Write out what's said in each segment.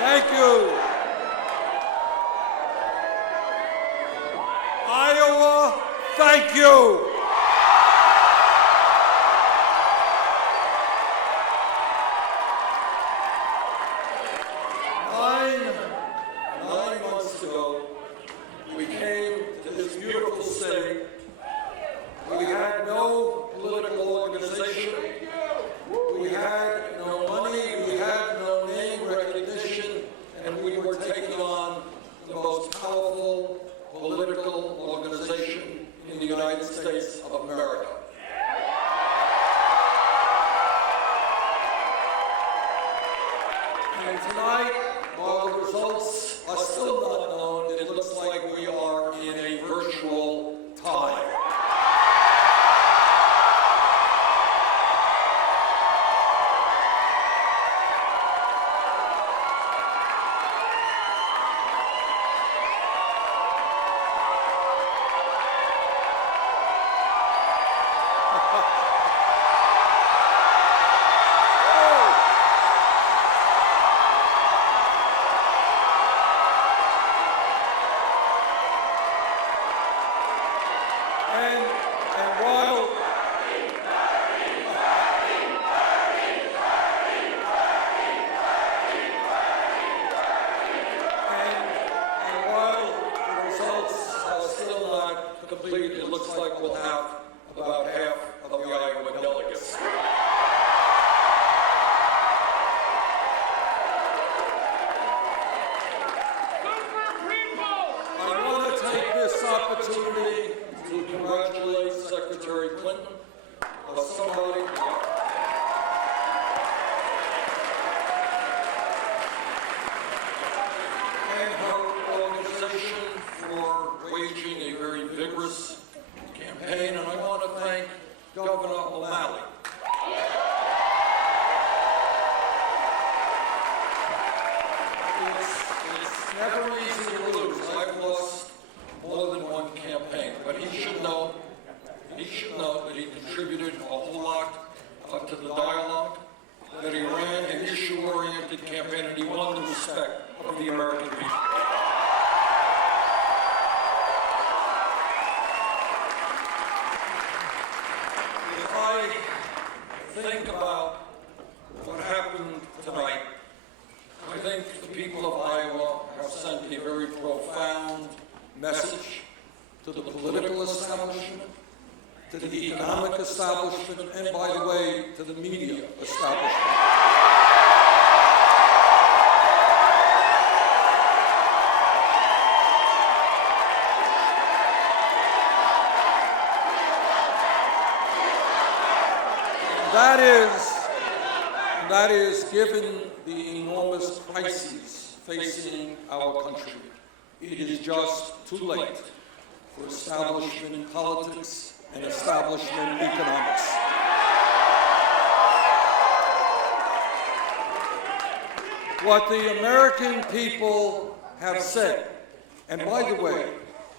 Thank you. Iowa, thank you. Nine months ago, we came to this beautiful state. We had no political organization. We had no money. We had no name recognition. And we were taking on the most powerful political organization in the United States of America. And tonight, while the results are still not known, it looks like we are in a virtual tie. It looks like we'll have about half of the Iowa delegates. I want to take this opportunity to congratulate Secretary Clinton of somebody. And her organization for waging a very vigorous campaign, and I want to thank Governor O'Malley. It's never easy to lose. I've lost more than one campaign, but he should know that he contributed a whole lot to the dialogue, that he ran an issue-oriented campaign, and he won the respect of the American people. If I think about what happened tonight, I think the people of Iowa have sent a very profound message to the political establishment, to the economic establishment, and by the way, to the media establishment. That is given the enormous crises facing our country. It is just too late for establishment politics and establishment economics. What the American people have said, and by the way,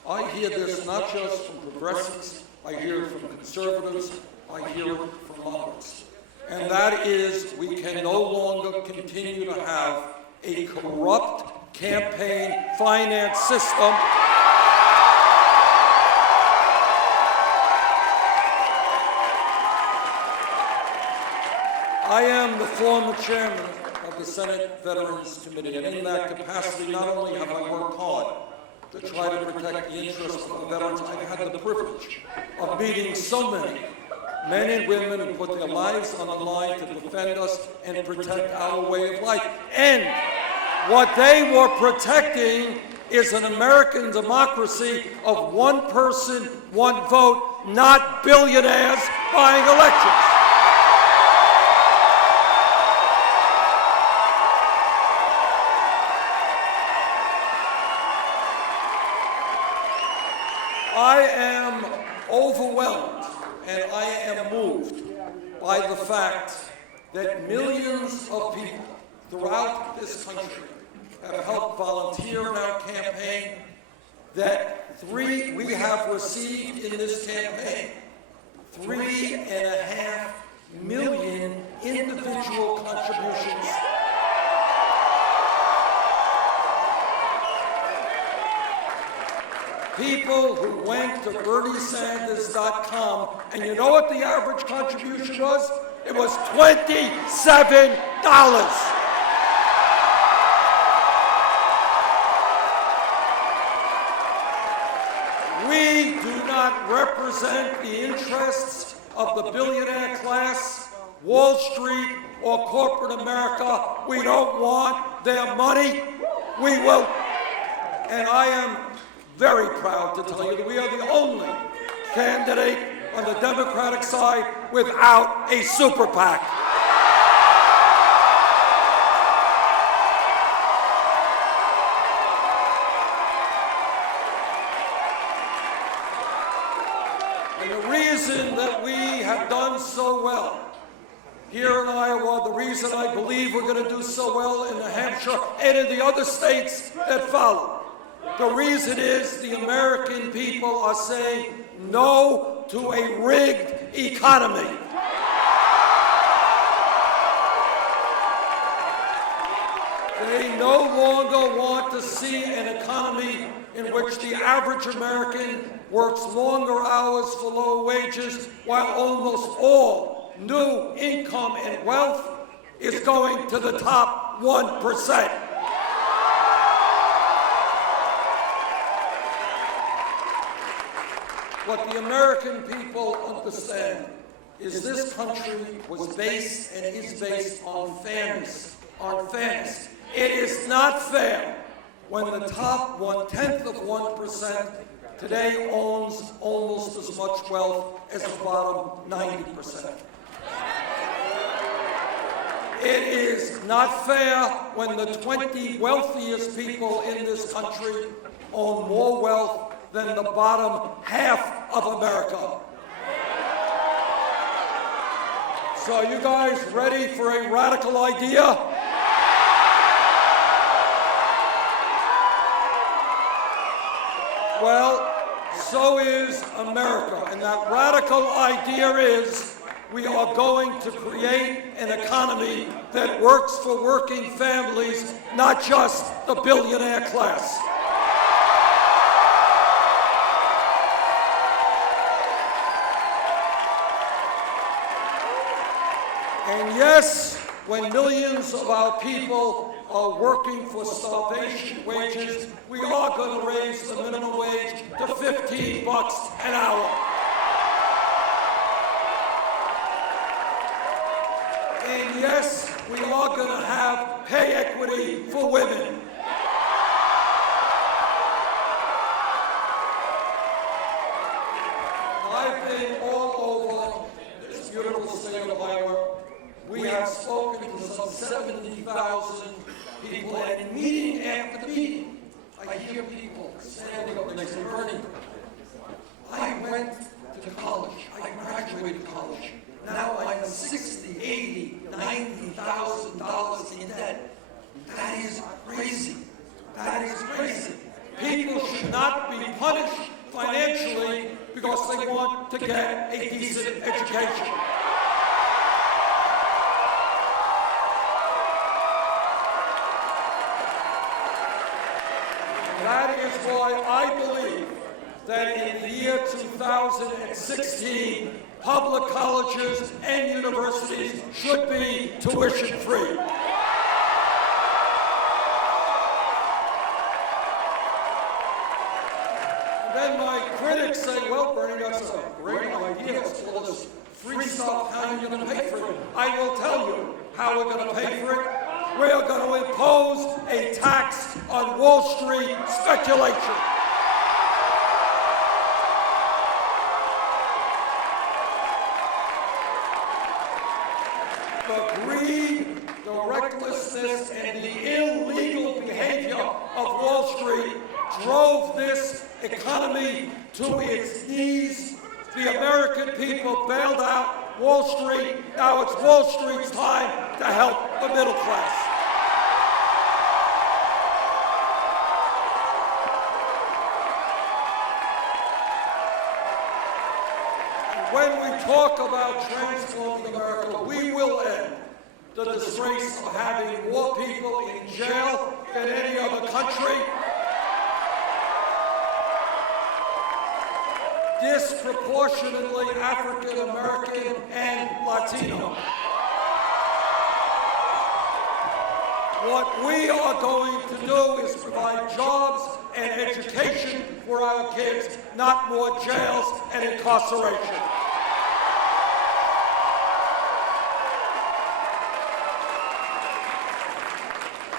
I hear this not just from progressives, I hear it from conservatives, I hear it from moderates. And that is, we can no longer continue to have a corrupt campaign finance system I am the former chairman of the Senate Veterans Committee, and in that capacity, not only have I worked hard to try to protect the interests of the veterans, I've had the privilege of meeting so many men and women who put their lives on the line to defend us and protect our way of life. And what they were protecting is an American democracy of one person, one vote, not billionaires buying elections. I am overwhelmed and I am moved by the fact that millions of people throughout this country have helped volunteer in our campaign, that we have received in this campaign 3.5 million individual contributions. people who went to BernieSanders.com, and you know what the average contribution was? It was $27. We do not represent the interests of the billionaire class, Wall Street, or corporate America. We don't want their money. We will. And I am very proud to tell you that we are the only candidate on the Democratic side without a super PAC. And the reason that we have done so well here in Iowa, the reason I believe we're going to do so well in New Hampshire and in the other states that follow, the reason is the American people are saying no to a rigged economy. They no longer want to see an economy in which the average American works longer hours for low wages, while almost all new income and wealth is going to the top 1%. What the American people understand is this country was based and is based on fairness. It is not fair when the top 0.1% today owns almost as much wealth as the bottom 90%. It is not fair when the 20 wealthiest people in this country own more wealth than the bottom half of America. So are you guys ready for a radical idea? Well, so is America. And that radical idea is we are going to create an economy that works for working families, not just the billionaire class. And yes, when millions of our people are working for starvation wages, we are going to raise the minimum wage to $15 an hour. And yes, we are going to have pay equity for women. I've been all over this beautiful state of Iowa. We have spoken to some 70,000 people, and in meeting after meeting, I hear people standing up and they say, Bernie, I went to college, I graduated college. Now I am $60,000, $80,000, $90,000 in debt. That is crazy. That is crazy. People should not be punished financially because they want to get a decent education. That is why I believe that in the year 2016, public colleges and universities should be tuition-free. Then my critics say, well, Bernie, that's a great idea. It's all this free stuff. How are you going to pay for it? I will tell you how we're going to pay for it. We're going to impose a tax on Wall Street speculation. The greed, the recklessness, and the illegal behavior of Wall Street drove this economy to its knees. The American people bailed out Wall Street. Now it's Wall Street's time to help the middle class. When we talk about transforming America, we will end the disgrace of having more people in jail than any other country. disproportionately African American and Latino. What we are going to do is provide jobs and education for our kids, not more jails and incarceration.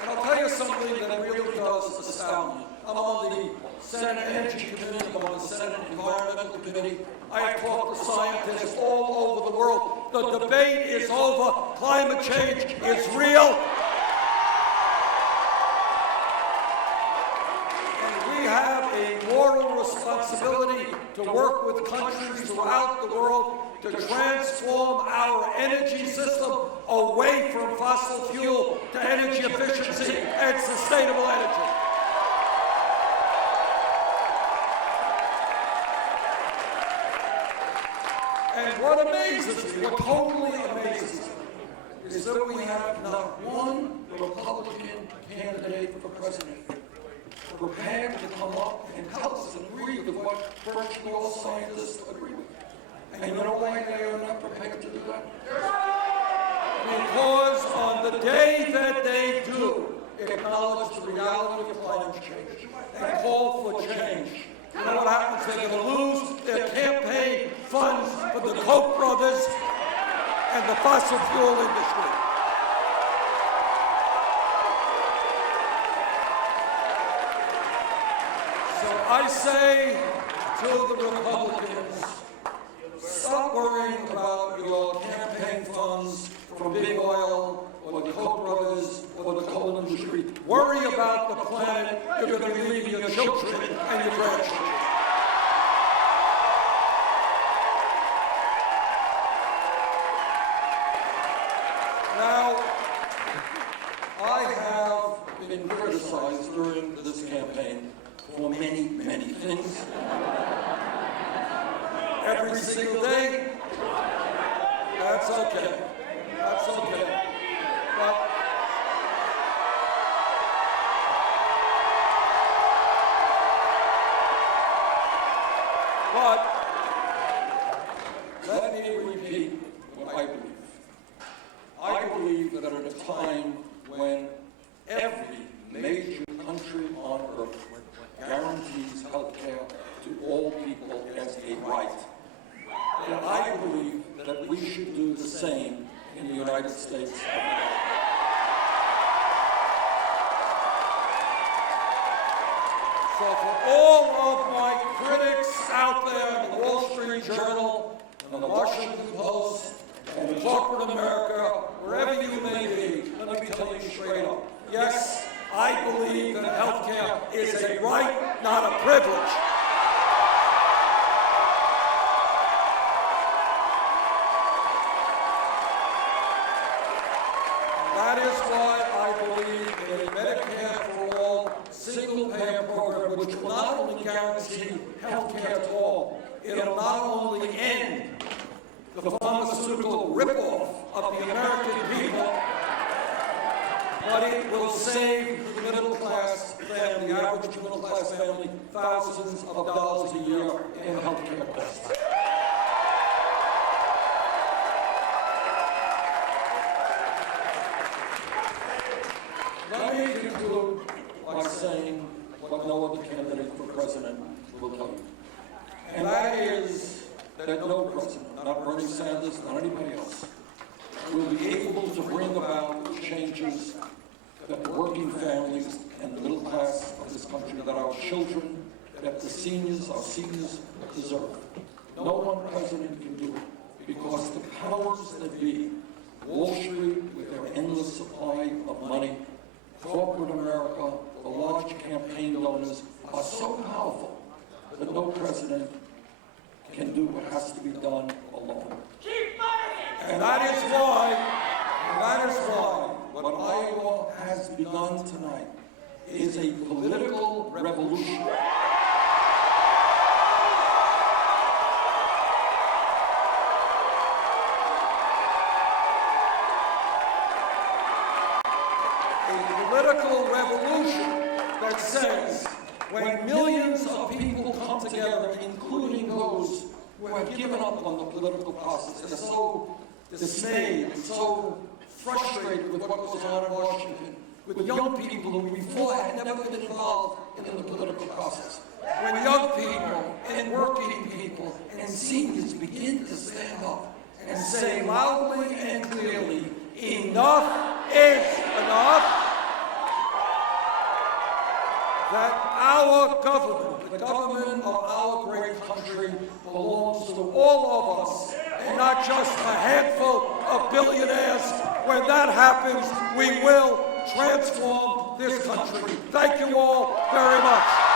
And I'll tell you something that really does astound me. I'm on the Senate Energy Committee, I'm on the Senate Environmental Committee. I have talked to scientists all over the world. The debate is over. Climate change is real. We have a moral responsibility to work with countries throughout the world to transform our energy system away from fossil fuel to energy efficiency and sustainable energy. And what amazes me, what totally amazes me, is that we have not one Republican candidate for president prepared to come up and tell us and agree with what virtually all scientists agree with. And you know why they are not prepared to do that? Because on the day that they do acknowledge the reality of climate change and call for change, you know what happens? They're going to lose their campaign funds for the Koch brothers and the fossil fuel industry. I say to the Republicans, stop worrying about your campaign funds from big oil or the Koch brothers or the coal industry. Worry about the planet you're going to be leaving your children and your grandchildren. Now, I have been criticized during this campaign for many, many things. Every single day, that's okay. That's okay. But let me repeat what I believe. I believe that at a time when every major country on earth guarantees health care to all people as a right, and I believe that we should do the same in the United States. So for all of my critics out there in the Wall Street Journal, and the Washington Post, and in corporate America, wherever you may be, let me tell you straight up, yes, I believe that health care is a right, not a privilege. That is why I believe in a Medicare for all single-payer program, which will not only guarantee health care to all, it'll not only end the pharmaceutical ripoff of the American people, but it will save the middle-class family, the average middle-class family, thousands of dollars a year in health care costs. Let me conclude by saying what no other candidate for president will tell you. And that is that no president, not Bernie Sanders, not anybody else, will be able to bring about the changes that the working families and the middle class of this country, that our children, that the seniors, our seniors deserve. No one president can do it because the powers that be, Wall Street with their endless supply of money, corporate America, the large campaign donors are so powerful that no president can do what has to be done alone. And that is why what Iowa has begun tonight is a political revolution. A political revolution that says when millions of people come together, including those who have given up on the political process, they're so dismayed and so frustrated with what goes on in Washington, with young people who before had never been involved in the political process. When young people and working people and seniors begin to stand up and say loudly and clearly, enough is enough, that our government, the government of our great country, belongs to all of us, and not just a handful of billionaires. When that happens, we will transform this country. Thank you all very much.